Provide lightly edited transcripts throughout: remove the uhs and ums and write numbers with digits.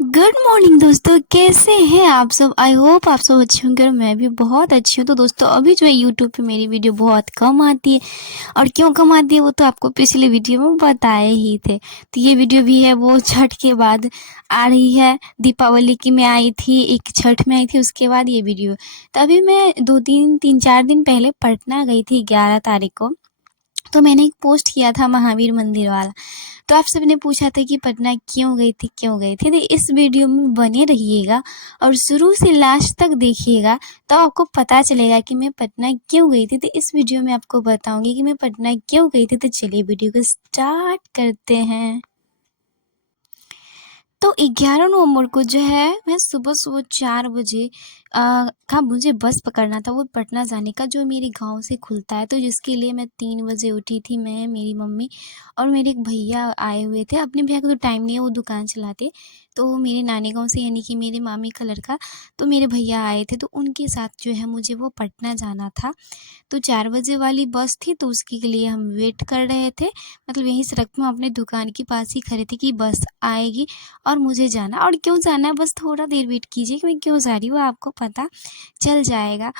Good morning दोस्तों, कैसे हैं आप सब। आई होप आप सब अच्छे होंगे और मैं भी बहुत अच्छी हूँ। तो दोस्तों अभी जो है यूट्यूब पे मेरी वीडियो बहुत कम आती है और क्यों कम आती है वो तो आपको पिछले वीडियो में बताए ही थे। तो ये वीडियो भी है वो छठ के बाद आ रही है। दीपावली की मैं आई थी, एक छठ में आई थी, उसके बाद ये वीडियो। तो अभी मैं 2-3 3-4 दिन पहले पटना गई थी 11 तारीख को। तो मैंने एक पोस्ट किया था महावीर मंदिर वाला। तो आप सबने पूछा था कि पटना क्यों गए थे। तो इस वीडियो में बने रहिएगा और शुरू से लास्ट तक देखिएगा, तो आपको पता चलेगा कि मैं पटना क्यों गई थी। तो इस वीडियो में आपको बताऊंगी कि मैं पटना क्यों गई थी। तो चलिए वीडियो को स्टार्ट करते हैं। तो 11 नवंबर को जो है मैं सुबह सुबह 4 बजे का मुझे बस पकड़ना था वो पटना जाने का, जो मेरे गांव से खुलता है। तो जिसके लिए मैं 3 बजे उठी थी। मैं, मेरी मम्मी और मेरे एक भैया आए हुए थे। अपने भैया को तो टाइम नहीं है, वो दुकान चलाते। तो मेरे नानी गांव से, यानी कि मेरे मामी का लड़का, तो मेरे भैया आए थे। तो उनके साथ जो है मुझे वो पटना जाना था। तो 4 बजे वाली बस थी, तो उसके लिए हम वेट कर रहे थे। मतलब यहीं सड़क में अपने दुकान के पास ही खड़े थे कि बस आएगी और मुझे जाना। और क्यों जाना है, बस थोड़ा देर वेट कीजिए कि मैं क्यों जा रही हूँ, आपको पता चल जाएगा।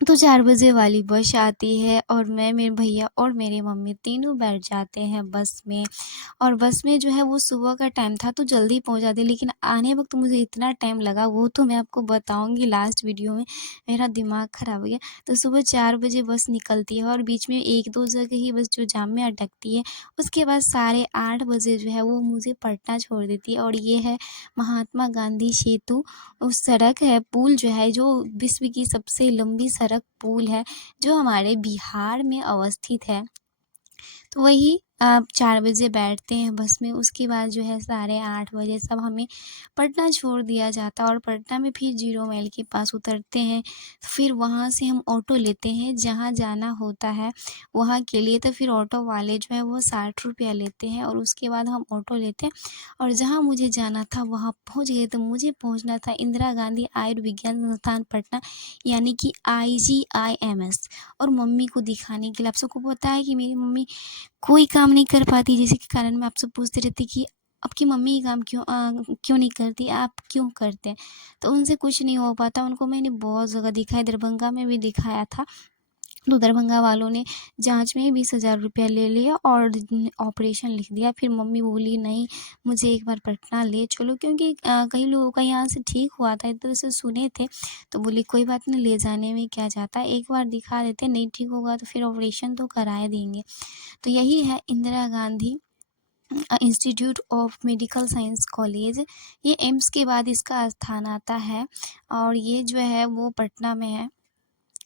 तो 4 बजे वाली बस आती है और मैं, मेरे भैया और मेरी मम्मी तीनों बैठ जाते हैं बस में। और बस में जो है वो सुबह का टाइम था तो जल्दी पहुंच जाते, लेकिन आने वक्त मुझे इतना टाइम लगा वो तो मैं आपको बताऊंगी लास्ट वीडियो में। मेरा दिमाग ख़राब हो गया। तो सुबह 4 बजे बस निकलती है और बीच में 1-2 जगह ही बस जो जाम में अटकती है। उसके बाद 8:30 बजे जो है वो मुझे पटना छोड़ देती है। और ये है महात्मा गांधी सेतु। उस सड़क है, पुल जो है, जो विश्व की सबसे लंबी सड़क पुल है, जो हमारे बिहार में अवस्थित है। तो वही 4 बजे बैठते हैं बस में। उसके बाद जो है 8:30 बजे सब हमें पटना छोड़ दिया जाता है और पटना में फिर 0 माइल के पास उतरते हैं। फिर वहाँ से हम ऑटो लेते हैं जहाँ जाना होता है वहाँ के लिए। तो फिर ऑटो वाले जो है वो 60 रुपया लेते हैं और उसके बाद हम ऑटो लेते हैं और जहाँ मुझे जाना था वहाँ पहुँच गए। तो मुझे पहुँचना था इंदिरा गांधी आयुर्विज्ञान संस्थान पटना, यानी कि IGIMS। और मम्मी को दिखाने के लिए, आप सबको पता है कि मेरी मम्मी कोई काम नहीं कर पाती, जिसके कारण मैं आपसे पूछती रहती कि आपकी मम्मी ये काम क्यों नहीं करती, आप क्यों करते हैं। तो उनसे कुछ नहीं हो पाता। उनको मैंने बहुत जगह दिखाया, दरभंगा में भी दिखाया था। तो दरभंगा वालों ने जांच में 20,000 रुपया ले लिया और ऑपरेशन लिख दिया। फिर मम्मी बोली नहीं, मुझे एक बार पटना ले चलो, क्योंकि कई लोगों का यहाँ से ठीक हुआ था, इधर से सुने थे। तो बोली कोई बात नहीं, ले जाने में क्या जाता है, एक बार दिखा देते, नहीं ठीक होगा तो फिर ऑपरेशन तो कराए देंगे। तो यही है Indira Gandhi institute of medical science college. ये एम्स के बाद इसका स्थान आता है और ये जो है वो पटना में है।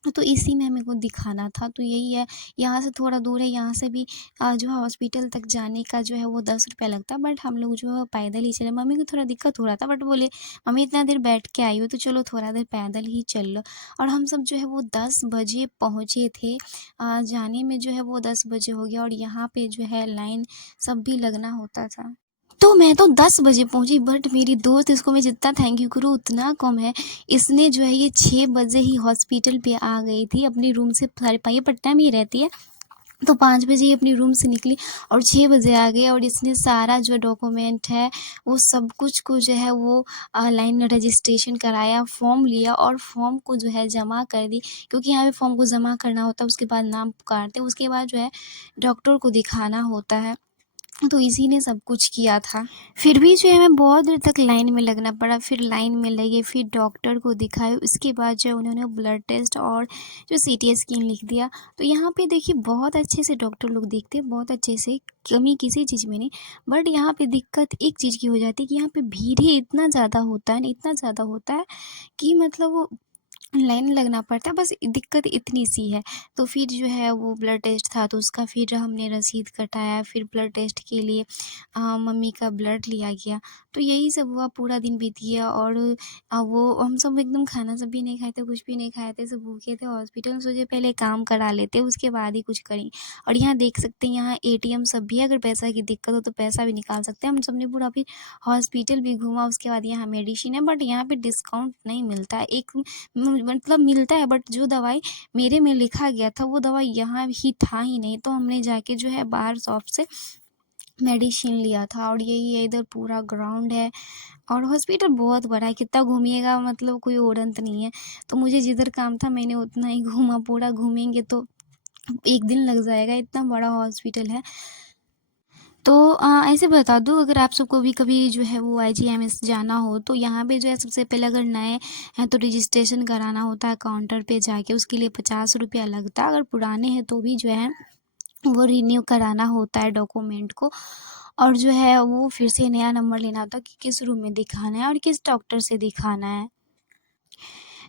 तो इसी में मेरे को दिखाना था। तो यही है, यहाँ से थोड़ा दूर है। यहाँ से भी जो है हॉस्पिटल तक जाने का जो है वो 10 रुपया लगता है, बट हम लोग जो है पैदल ही चले। मम्मी को थोड़ा दिक्कत हो रहा था, बट बोले मम्मी इतना देर बैठ के आई हो तो चलो थोड़ा देर पैदल ही चल लो। और हम सब जो है वो 10 बजे पहुँचे थे। जाने में जो है वो 10 बजे हो गया और यहाँ पे जो है लाइन सब भी लगना होता था। तो मैं तो 10 बजे पहुंची, बट मेरी दोस्त, इसको मैं जितना थैंक यू करूँ उतना कम है। इसने जो है ये 6 बजे ही हॉस्पिटल पे आ गई थी अपनी रूम से। सारे पाई पटना में ही रहती है। तो 5 बजे ही अपनी रूम से निकली और 6 बजे आ गई। और इसने सारा जो डॉक्यूमेंट है वो सब कुछ को जो है वो लाइन रजिस्ट्रेशन कराया, फॉर्म लिया और फॉर्म को जो है जमा कर दी, क्योंकि यहाँ पे फॉर्म को जमा करना होता है। उसके बाद नाम पुकारते, उसके बाद जो है डॉक्टर को दिखाना होता है। तो इसी ने सब कुछ किया था। फिर भी जो है हमें बहुत देर तक लाइन में लगना पड़ा। फिर लाइन में लगे, फिर डॉक्टर को दिखाए, उसके बाद जो है उन्होंने ब्लड टेस्ट और जो CT स्कैन लिख दिया। तो यहाँ पे देखिए बहुत अच्छे से डॉक्टर लोग देखते हैं, बहुत अच्छे से, कमी किसी चीज़ में नहीं। बट यहाँ पे दिक्कत एक चीज़ की हो जाती है कि यहाँ पे भीड़ ही इतना ज़्यादा होता है ना, इतना ज़्यादा होता है कि मतलब वो लाइन लगना पड़ता है, बस दिक्कत इतनी सी है। तो फिर जो है वो ब्लड टेस्ट था तो उसका फिर हमने रसीद कटाया। फिर ब्लड टेस्ट के लिए मम्मी का ब्लड लिया गया। तो यही सब हुआ, पूरा दिन बीत गया। और वो हम सब एकदम खाना सब भी नहीं खाए थे, कुछ भी नहीं खाए थे, सब भूखे थे हॉस्पिटल में। सोचे पहले काम करा लेते उसके बाद ही कुछ करें। और यहाँ देख सकते हैं, यहाँ ATM सब भी है, अगर पैसा की दिक्कत हो तो पैसा भी निकाल सकते हैं। हम सब ने पूरा फिर हॉस्पिटल भी घूमा। उसके बाद यहाँ मेडिसिन है, बट यहाँ पे डिस्काउंट नहीं मिलता है। एक मतलब मिलता है, बट जो दवाई मेरे में लिखा गया था वो दवाई यहाँ ही था ही नहीं। तो हमने जाके जो है बाहर शॉप से मेडिसिन लिया था। और यही है, इधर पूरा ग्राउंड है और हॉस्पिटल बहुत बड़ा है, कितना घूमिएगा मतलब कोई और अंत नहीं है। तो मुझे जिधर काम था मैंने उतना ही घूमा, पूरा घूमेंगे तो 1 दिन लग जाएगा, इतना बड़ा हॉस्पिटल है। तो ऐसे बता दूँ, अगर आप सबको भी कभी जो है वो आईजीएमएस जाना हो तो यहाँ पे जो है सबसे पहले अगर नए हैं तो रजिस्ट्रेशन कराना होता है काउंटर पे जाके, उसके लिए 50 रुपया लगता है। अगर पुराने हैं तो भी जो है वो रिन्यू कराना होता है डॉक्यूमेंट को, और जो है वो फिर से नया नंबर लेना होता है कि किस रूम में दिखाना है और किस डॉक्टर से दिखाना है।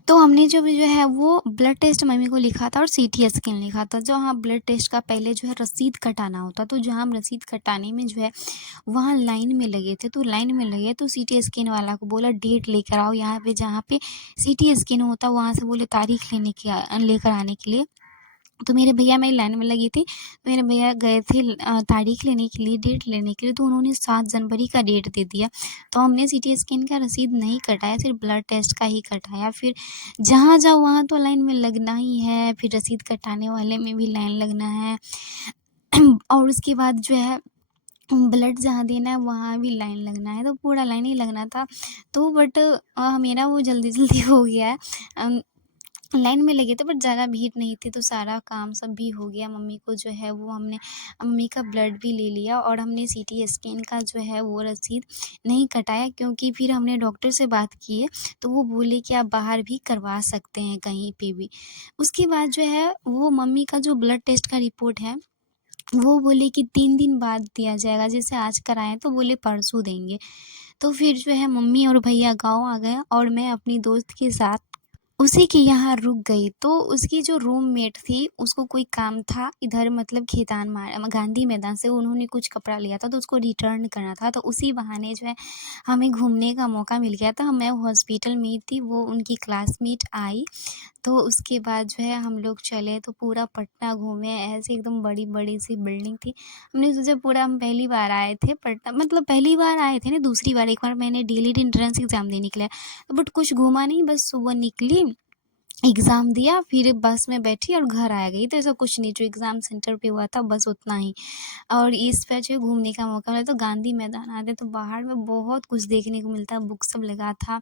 तो हमने जो है वो ब्लड टेस्ट मम्मी को लिखा था और सीटी स्कैन लिखा था। जो हाँ, ब्लड टेस्ट का पहले जो है रसीद कटाना होता, तो जहाँ हम रसीद कटाने में जो है वहाँ लाइन में लगे थे, तो लाइन में लगे तो सीटी स्कैन वाला को बोला डेट लेकर आओ यहाँ पे, जहाँ पे सीटी स्कैन होता वहाँ से बोले तारीख लेकर आने के लिए। तो मेरे भैया, मैं लाइन में लगी थी, तो मेरे भैया गए थे तारीख लेने के लिए, डेट लेने के लिए, तो उन्होंने 7 जनवरी का डेट दे दिया। तो हमने सीटी स्कैन का रसीद नहीं कटाया, सिर्फ ब्लड टेस्ट का ही कटाया। फिर जहाँ जाओ वहाँ तो लाइन में लगना ही है, फिर रसीद कटाने वाले में भी लाइन लगना है और उसके बाद जो है ब्लड जहाँ देना है वहाँ भी लाइन लगना है, तो पूरा लाइन ही लगना था। तो बट मेरा वो जल्दी-जल्दी हो गया है। लाइन में लगे थे बट ज़्यादा भीड़ नहीं थी, तो सारा काम सब भी हो गया। मम्मी को जो है वो हमने मम्मी का ब्लड भी ले लिया और हमने सीटी स्कैन का जो है वो रसीद नहीं कटाया, क्योंकि फिर हमने डॉक्टर से बात की है तो वो बोले कि आप बाहर भी करवा सकते हैं कहीं पे भी। उसके बाद जो है वो मम्मी का जो ब्लड टेस्ट का रिपोर्ट है वो बोले कि 3 दिन बाद दिया जाएगा, जैसे आज कराएँ तो बोले परसों देंगे। तो फिर जो है मम्मी और भैया गाँव आ गए और मैं अपनी दोस्त के साथ उसी के यहाँ रुक गई। तो उसकी जो रूममेट थी उसको कोई काम था इधर, मतलब गांधी मैदान से उन्होंने कुछ कपड़ा लिया था तो उसको रिटर्न करना था, तो उसी बहाने जो है हमें घूमने का मौका मिल गया था। मैं हॉस्पिटल में ही थी, वो उनकी क्लासमेट आई, तो उसके बाद जो है हम लोग चले तो पूरा पटना घूमे। ऐसे एकदम बड़ी-बड़ी सी बिल्डिंग थी। हमने सोचा, पूरा हम पहली बार आए थे पटना, मतलब पहली बार आए थे ना, दूसरी बार, एक बार मैंने डीएलएड एंट्रेंस एग्ज़ाम देने के लिए, बट कुछ घूमा नहीं, बस सुबह निकली, एग्ज़ाम दिया, फिर बस में बैठी और घर आ गई। तो ऐसा कुछ नहीं, जो एग्ज़ाम सेंटर पे हुआ था बस उतना ही। और इस पे जो घूमने का मौका मिला तो गांधी मैदान आते तो बाहर में बहुत कुछ देखने को मिलता, बुक सब लगा था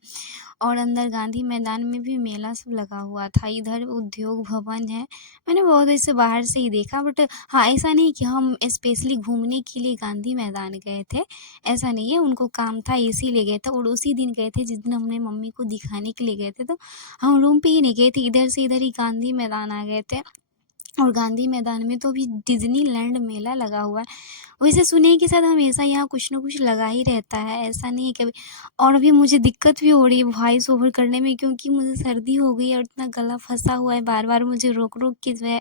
और अंदर गांधी मैदान में भी मेला सब लगा हुआ था। इधर उद्योग भवन है, मैंने बहुत ऐसे बाहर से ही देखा, बट हाँ, ऐसा नहीं कि हम स्पेशली घूमने के लिए गांधी मैदान गए थे, ऐसा नहीं है। उनको काम था इसीलिए गए थे और उसी दिन गए थे जिस दिन हमने मम्मी को दिखाने के लिए गए थे। तो हम रूम पे ही नहीं गए थे, इधर से इधर ही गांधी मैदान आ गए थे। और गांधी मैदान में तो अभी डिज़नीलैंड मेला लगा हुआ है। वैसे सुने हैं कि शायद हमेशा यहाँ कुछ न कुछ लगा ही रहता है, ऐसा नहीं है कभी। और अभी मुझे दिक्कत भी हो रही है वॉइस ओवर करने में, क्योंकि मुझे सर्दी हो गई है और इतना गला फँसा हुआ है, बार-बार मुझे रोक-रोक के जो है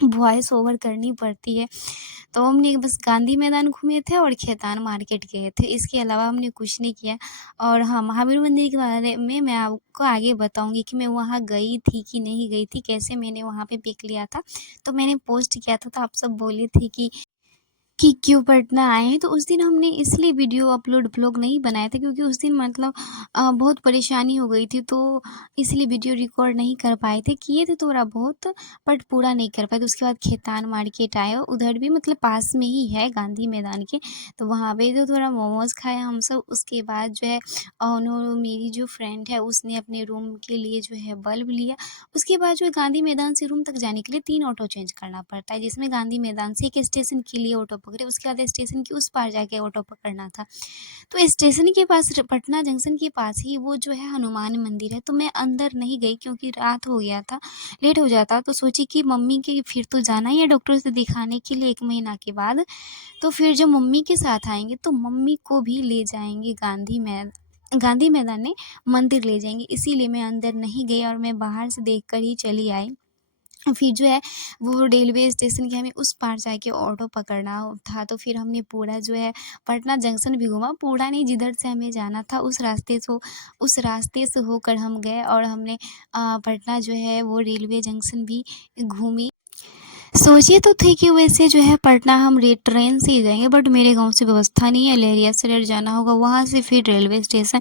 वॉइस ओवर करनी पड़ती है। तो हमने बस गांधी मैदान घूमे थे और खेतान मार्केट गए थे, इसके अलावा हमने कुछ नहीं किया। और हाँ, महावीर मंदिर के बारे में मैं आपको आगे बताऊँगी कि मैं वहाँ गई थी कि नहीं गई थी, कैसे मैंने वहाँ पे पिक लिया था। तो मैंने पोस्ट किया था तो आप सब बोले थे कि क्यों पटना आए हैं, तो उस दिन हमने इसलिए वीडियो अपलोड व्लॉग नहीं बनाया था क्योंकि उस दिन मतलब बहुत परेशानी हो गई थी, तो इसलिए वीडियो रिकॉर्ड नहीं कर पाए थे। किए थे थोड़ा बहुत, बट पूरा नहीं कर पाए। तो उसके बाद खेतान मार्केट आए, उधर भी मतलब पास में ही है गांधी मैदान के, तो वहाँ पे तो थोड़ा मोमोज़ खाए हम सब। उसके बाद जो है मेरी जो फ्रेंड है उसने अपने रूम के लिए जो है बल्ब लिया। उसके बाद जो है गांधी मैदान से रूम तक जाने के लिए 3 ऑटो चेंज करना पड़ता है, जिसमें गांधी मैदान से एक स्टेशन के लिए ऑटो पकड़े, उसके बाद स्टेशन के उस पार जाके ऑटो पकड़ना था। तो स्टेशन के पास, पटना जंक्शन के पास ही वो जो है हनुमान मंदिर है, तो मैं अंदर नहीं गई क्योंकि रात हो गया था, लेट हो जाता। तो सोची कि मम्मी के फिर तो जाना ही है डॉक्टर से दिखाने के लिए 1 महीना के बाद, तो फिर जब मम्मी के साथ आएँगे तो मम्मी को भी ले जाएँगे गांधी मैदान नहीं, मंदिर ले जाएँगे, इसीलिए मैं अंदर नहीं गई और मैं बाहर से देख कर ही चली आई। फिर जो है वो रेलवे स्टेशन के हमें उस पार जाके ऑटो पकड़ना था, तो फिर हमने पूरा जो है पटना जंक्शन भी घूमा, पूरा नहीं, जिधर से हमें जाना था उस रास्ते से होकर हम गए और हमने पटना जो है वो रेलवे जंक्शन भी घूमी। सोचे तो थे कि वैसे जो है पटना हम ट्रेन से ही जाएंगे, बट मेरे गांव से व्यवस्था नहीं है, लहरिया से जाना होगा, वहां से फिर रेलवे स्टेशन,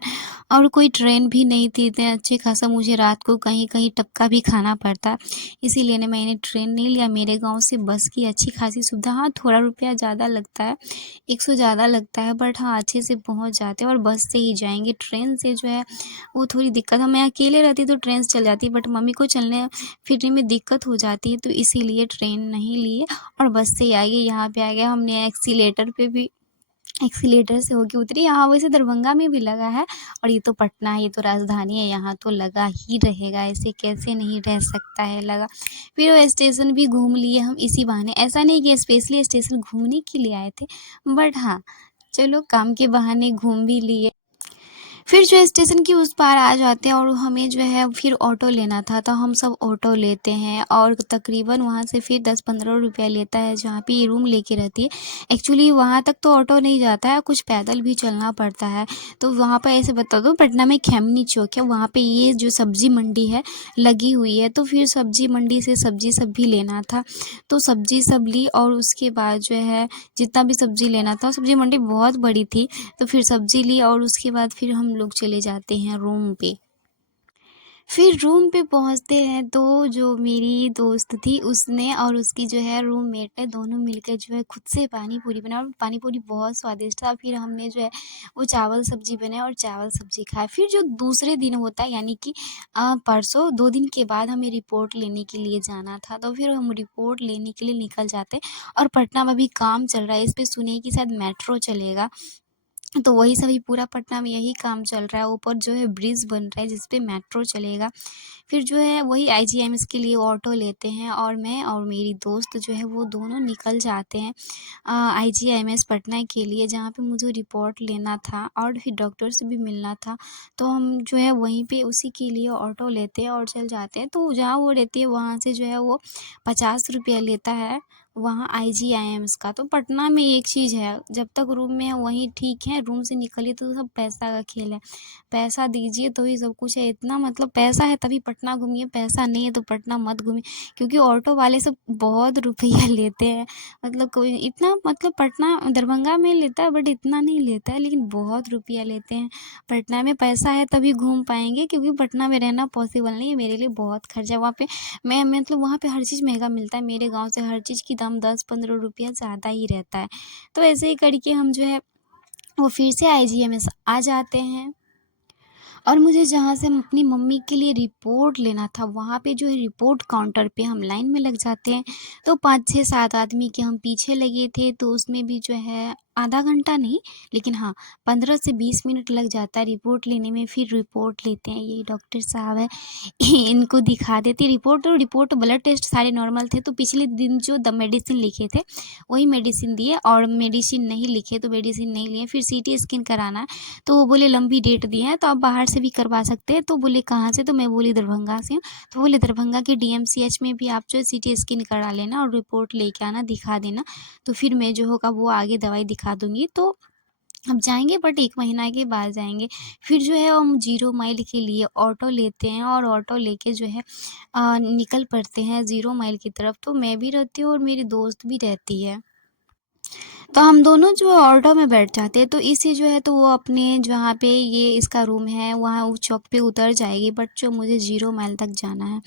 और कोई ट्रेन भी नहीं थी, इतने अच्छे खासा मुझे रात को कहीं कहीं टपका भी खाना पड़ता। इसीलिए ने मैंने ट्रेन नहीं लिया। मेरे गांव से बस की अच्छी खासी सुविधा, हाँ थोड़ा रुपया ज़्यादा लगता है, 100 ज़्यादा लगता है, बट हाँ अच्छे से पहुंच जाते हैं, और बस से ही जाएंगे। ट्रेन से जो है वो थोड़ी दिक्कत है, मैं अकेले रहती तो ट्रेन से चल जाती, बट मम्मी को चलने फिरने में दिक्कत हो जाती है, तो इसीलिए ट्रेन नहीं लिए और बस से ही आ गए। यहाँ पे आ गया, हमने एक्सीलेटर पे भी एक्सीलेटर से होके उतरी। यहाँ वैसे दरभंगा में भी लगा है, और ये तो पटना है, ये तो राजधानी है, यहाँ तो लगा ही रहेगा, ऐसे कैसे नहीं रह सकता है, लगा। फिर वो स्टेशन भी घूम लिए हम इसी बहाने, ऐसा नहीं कि स्पेशली स्टेशन घूमने के लिए आए थे, बट हाँ चलो काम के बहाने घूम भी लिए। फिर जो है स्टेशन की उस पार आ जाते हैं, और हमें जो है फिर ऑटो लेना था, तो हम सब ऑटो लेते हैं, और तकरीबन वहाँ से फिर 10-15 रुपया लेता है, जहाँ पे ये रूम लेके रहती है। एक्चुअली वहाँ तक तो ऑटो नहीं जाता है, कुछ पैदल भी चलना पड़ता है। तो वहाँ पर ऐसे बता दो, पटना में खैमनी चौक है, वहाँ पे ये जो सब्जी मंडी है लगी हुई है, तो फिर सब्जी मंडी से सब्जी सब भी लेना था, तो सब्जी सब ली, और उसके बाद जो है जितना भी सब्जी लेना था, सब्जी मंडी बहुत बड़ी थी, तो फिर सब्जी ली, और उसके बाद फिर हम लोग चले जाते हैं रूम पे। फिर रूम पे पहुँचते हैं, तो जो मेरी दोस्त थी उसने और उसकी जो है रूममेट ने दोनों मिलकर जो है खुद से पानी पूरी बनाई, और पानी पूरी बहुत स्वादिष्ट था। फिर हमने जो है वो चावल सब्जी बनाई और चावल सब्जी खाए। फिर जो दूसरे दिन होता है, यानी कि परसों 2 दिन के बाद हमें रिपोर्ट लेने के लिए जाना था, तो फिर हम रिपोर्ट लेने के लिए निकल जाते। और पटना में भी काम चल रहा है, इस पे सुने हैं कि शायद मेट्रो चलेगा, तो वही सभी पूरा पटना में यही काम चल रहा है। ऊपर जो है ब्रिज बन रहा है जिस पे मेट्रो चलेगा। फिर जो है वही आईजीएमएस के लिए ऑटो लेते हैं, और मैं और मेरी दोस्त जो है वो दोनों निकल जाते हैं आईजीएमएस पटना के लिए, जहाँ पे मुझे रिपोर्ट लेना था और फिर डॉक्टर से भी मिलना था। तो हम जो है वहीं पे उसी के लिए ऑटो लेते हैं और चल जाते हैं। तो जहाँ वो रहती है वहाँ से जो है वो 50 रुपया लेता है, वहाँ आईजीआईएमएस का। तो पटना में एक चीज़ है, जब तक रूम में है वहीं ठीक है, रूम से निकलिए तो सब पैसा का खेल है। पैसा दीजिए तो ही सब कुछ है, इतना मतलब पैसा है तभी पटना घूमिए, पैसा नहीं है तो पटना मत घूमिए, क्योंकि ऑटो वाले सब बहुत रुपया लेते हैं। मतलब कोई इतना, मतलब पटना दरभंगा में लेता है बट इतना नहीं लेता है, लेकिन बहुत रुपया लेते हैं। पटना में पैसा है तभी घूम पाएंगे, क्योंकि पटना में रहना पॉसिबल नहीं है, मेरे लिए बहुत खर्चा वहाँ पे। मैं मतलब वहाँ पे हर चीज़ महंगा मिलता है, मेरे गाँव से हर चीज़ की दाम 10-15 रुपया ज़्यादा ही रहता है। तो ऐसे ही करके हम जो है वो फिर से आईजीएमएस आ जाते हैं, और मुझे जहाँ से अपनी मम्मी के लिए रिपोर्ट लेना था, वहाँ पे जो है रिपोर्ट काउंटर पे हम लाइन में लग जाते हैं। तो 5-6-7 आदमी के हम पीछे लगे थे, तो उसमें भी जो है आधा घंटा नहीं, लेकिन हाँ 15 से 20 मिनट लग जाता है रिपोर्ट लेने में। फिर रिपोर्ट लेते हैं, ये डॉक्टर साहब है इनको दिखा देती रिपोर्ट, तो रिपोर्ट ब्लड टेस्ट सारे नॉर्मल थे, तो पिछले दिन जो मेडिसिन लिखे थे वही मेडिसिन दिए, और मेडिसिन नहीं लिखे तो मेडिसिन नहीं लिए। फिर सीटी स्कैन कराना है, तो वो बोले लंबी डेट दी है, तो आप बाहर से भी करवा सकते हैं। तो बोले कहाँ से, तो मैं बोली दरभंगा से हूँ। तो बोले दरभंगा के डीएमसीएच में भी आप जो है सीटी स्कैन करा लेना और रिपोर्ट लेके आना, दिखा देना, तो फिर मैं जो होगा वो आगे दवाई दिखा दूँगी। तो अब जाएँगे, बट 1 महीना के बाद जाएँगे। फिर जो है हम 0 माइल के लिए ऑटो लेते हैं, और ऑटो लेके जो है निकल पड़ते हैं 0 माइल की तरफ। तो मैं भी रहती हूँ और मेरी दोस्त भी रहती है। तो हम दोनों जो ऑटो में बैठ जाते हैं, तो इसी जो है तो वो अपने जहाँ पे ये इसका रूम है वहाँ उस चौक पे उतर जाएगी, बट जो मुझे 0 माइल तक जाना है,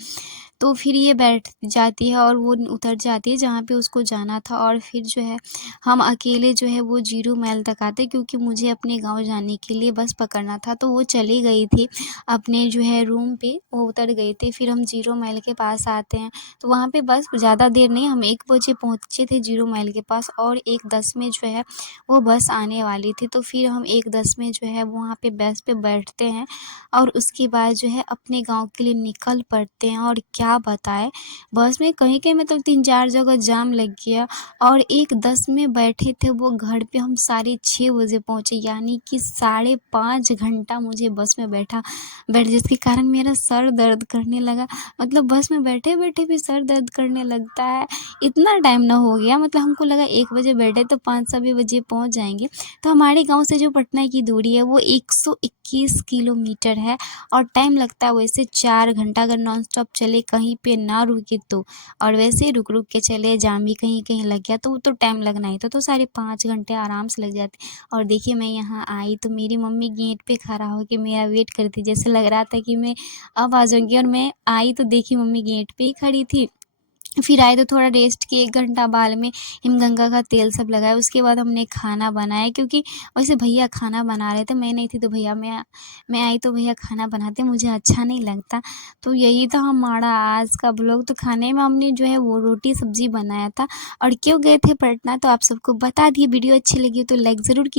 तो फिर ये बैठ जाती है और वो उतर जाती है जहाँ पे उसको जाना था। और फिर जो है हम अकेले जो है वो 0 माइल तक आते, क्योंकि मुझे अपने गाँव जाने के लिए बस पकड़ना था, तो वो चली गई थी अपने जो है रूम पे, वो उतर गई थी। फिर हम 0 माइल के पास आते हैं, तो वहाँ पे बस ज़्यादा देर नहीं, हम 1 बजे पहुँचे थे 0 माइल के पास, और 1:10 में जो है वो बस आने वाली थी। तो फिर हम 1:10 में जो है वहाँ पे बस पे बैठते हैं, और उसके बाद जो है अपने गाँव के लिए निकल पड़ते हैं। और क्या बताएँ, बस में कहीं-कहीं मतलब 3-4 जगह जाम लग गया, और 1:10 में बैठे थे वो घर पे हम 6:30 बजे पहुँचे, यानी कि 5.5 घंटा मुझे बस में जिसके कारण मेरा सर दर्द करने लगा। मतलब बस में बैठे-बैठे भी सर दर्द करने लगता है, इतना टाइम ना हो गया। मतलब हमको लगा 1 बजे बैठे तो 5 सवा बजे पहुँच जाएँगे। तो हमारे गाँव से जो पटना की दूरी है वो 121 किलोमीटर है, और टाइम लगता है वैसे 4 घंटा, अगर नॉन स्टॉप चले कहीं पे ना रुके तो। और वैसे ही रुक रुक के चले, जाम भी कहीं कहीं लग गया तो वो तो टाइम लगना ही था, तो साढ़े 5 घंटे आराम से लग जाते। और देखिए मैं यहाँ आई तो मेरी मम्मी गेट पे खड़ा होके मेरा वेट करती, जैसे लग रहा था कि मैं अब आ जाऊँगी। और मैं आई तो देखी मम्मी गेट पे ही खड़ी थी। फिर आए तो थोड़ा रेस्ट किए, 1 घंटा बाल में हिमगंगा का तेल सब लगाया। उसके बाद हमने खाना बनाया, क्योंकि वैसे भैया खाना बना रहे थे, मैं नहीं थी, तो भैया मैं आई तो भैया खाना बनाते, मुझे अच्छा नहीं लगता। तो यही था हमारा आज का ब्लॉग। तो खाने में हमने जो है वो रोटी सब्ज़ी बनाया था। और क्यों गए थे पटना तो आप सबको बता दिए। वीडियो अच्छी लगी हो तो लाइक ज़रूर